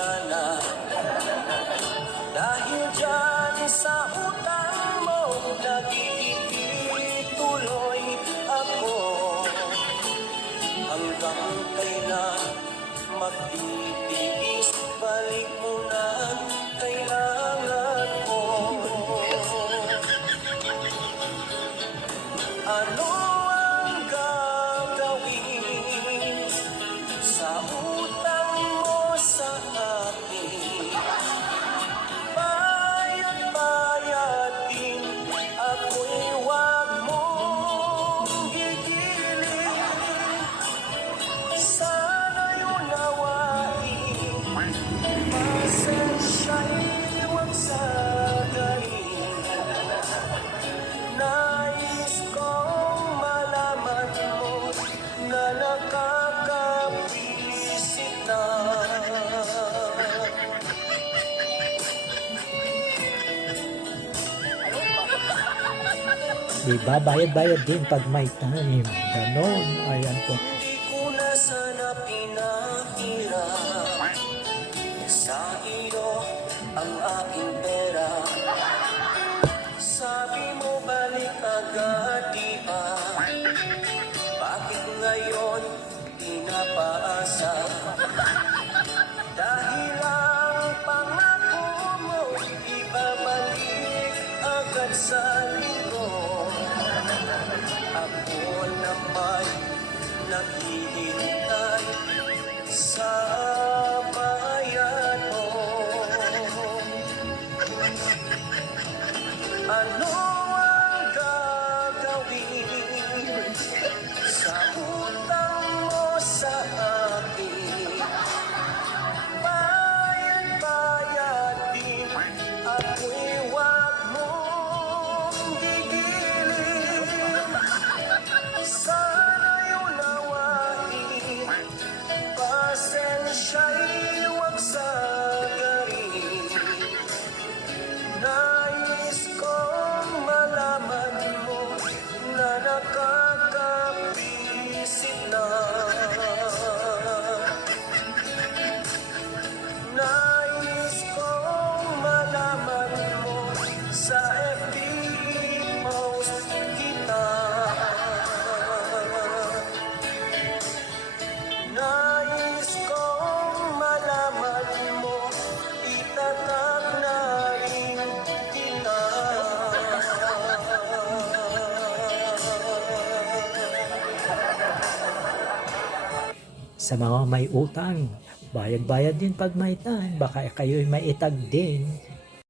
sana. Dahil dyan sa utang mo, nagigipit tuloy ako. Hanggang kailan magtitiis, balik mo na ang kailangan ko. Ano ang gagawin sa utang mo sa akin? Bayad-bayad din, ako'y wag mong gigilin. Sana'y unawain, pasensya'y huwag sagarin. Nais kong malaman mo na nakakabisit na. Diba? Bayad-bayad din pag may time. Ganon. Ayan po. Hindi ko na sana pinahirap sa iyo ang aking pera. Sabi mo balik agad, di ba? Bakit ngayon pinapaasa? Dahil ang pangako mo ibabalik agad sa linggo. Ako naman naghihintay sa bayan mo. Ano ang gagawin sa utang mo sa akin? Bayad-bayad din, ako'y wag mong gigilin. Sana'y unawain, pasensya'y huwag sagarin. Nais kong malaman mo na nakakabisit na. Nais kong malaman mo sa FB post kita. Nais kong malaman mo, itatak na rin kita. Sa mga may utang, bayad-bayad din pag may time. Baka kayo'y may itag din.